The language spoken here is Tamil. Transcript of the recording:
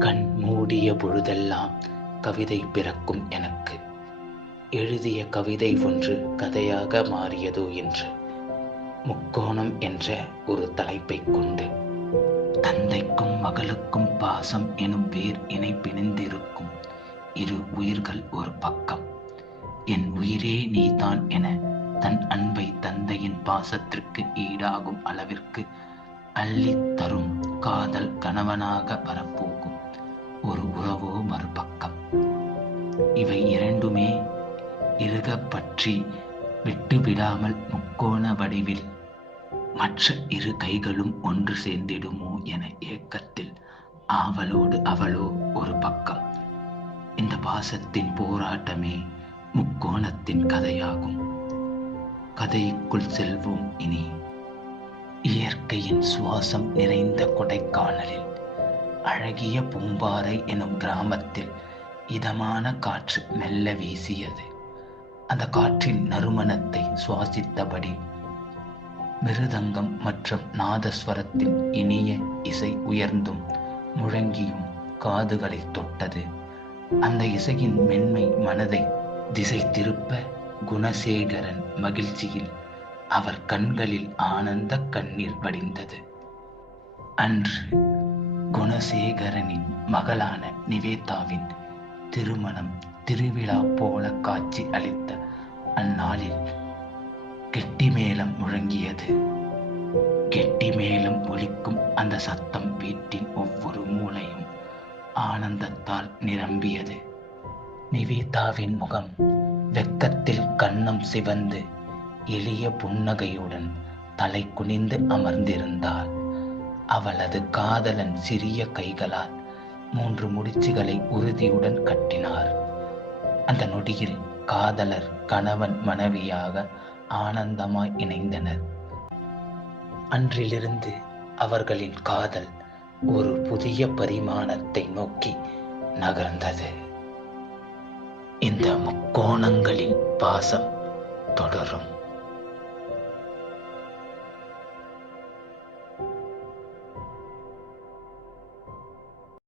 கண் மூடிய பொழுதெல்லாம் கவிதை பிறக்கும் எனக்கு. எழுதிய கவிதை ஒன்று கதையாக மாறியதோ என்று. முக்கோணம் என்ற ஒரு தலைப்பைக் கொண்டு. தந்தைக்கும் மகளுக்கும் பாசம் எனும் வேர் இணை பிணைந்திருக்கும். இரு உயிர்கள் ஒரு பக்கம். என் உயிரே நீதான் என தன் அன்பை தந்தையின் பாசத்திற்கு ஈடாகும் அளவிற்கு அள்ளித் தரும் காதல் கணவனாக பரப்போம். ஒரு மறுபக்கம். இவை இரண்டுமே இருக பற்றி விட்டுவிடாமல் முக்கோண வடிவில் மற்ற இரு கைகளும் ஒன்று சேர்ந்திடுமோ என ஏக்கத்தில் ஆவலோடு அவளோ ஒரு பக்கம். இந்த பாசத்தின் போராட்டமே முக்கோணத்தின் கதையாகும். கதைக்குள் செல்வோம் இனி. இயற்கையின் சுவாசம் நிறைந்த கொடைக்கானலில். அழகிய பூம்பாறை எனும் கிராமத்தில் இதமான காற்று மெல்ல வீசியது. அந்த காற்றின் நறுமணத்தை சுவாசித்தபடி மிருதங்கம் மற்றும் நாதஸ்வரத்தின் இனிய இசை உயர்ந்தும் முழங்கியும் காதுகளை தொட்டது. அந்த இசையின் மென்மை மனதை திசை திருப்ப குணசேகரன் மகிழ்ச்சியில் அவர் கண்களில் ஆனந்த கண்ணீர் வடிந்தது. அன்று குணசேகரனின் மகளான நிவேதாவின் திருமணம் திருவிழா போல காட்சி அளித்த அந்நாளில் கெட்டி மேளம் முழங்கியது. கெட்டி மேளம் ஒலிக்கும் அந்த சத்தம் வீட்டின் ஒவ்வொரு மூலையும் ஆனந்தத்தால் நிரம்பியது. நிவேதாவின் முகம் வெக்கத்தில் கண்ணம் சிவந்து எளிய புன்னகையுடன் தலை குனிந்து அமர்ந்திருந்தாள். அவளது காதலன் சிறிய கைகளால் மூன்று முடிச்சுகளை உறுதியுடன் கட்டினார். அந்த நொடியில் காதலர் கணவன் மனைவியாக ஆனந்தமாய் இணைந்தனர். அன்றிலிருந்து அவர்களின் காதல் ஒரு புதிய பரிமாணத்தை நோக்கி நகர்ந்தது. இந்த முக்கோணங்களின் பாசம் தொடரும்.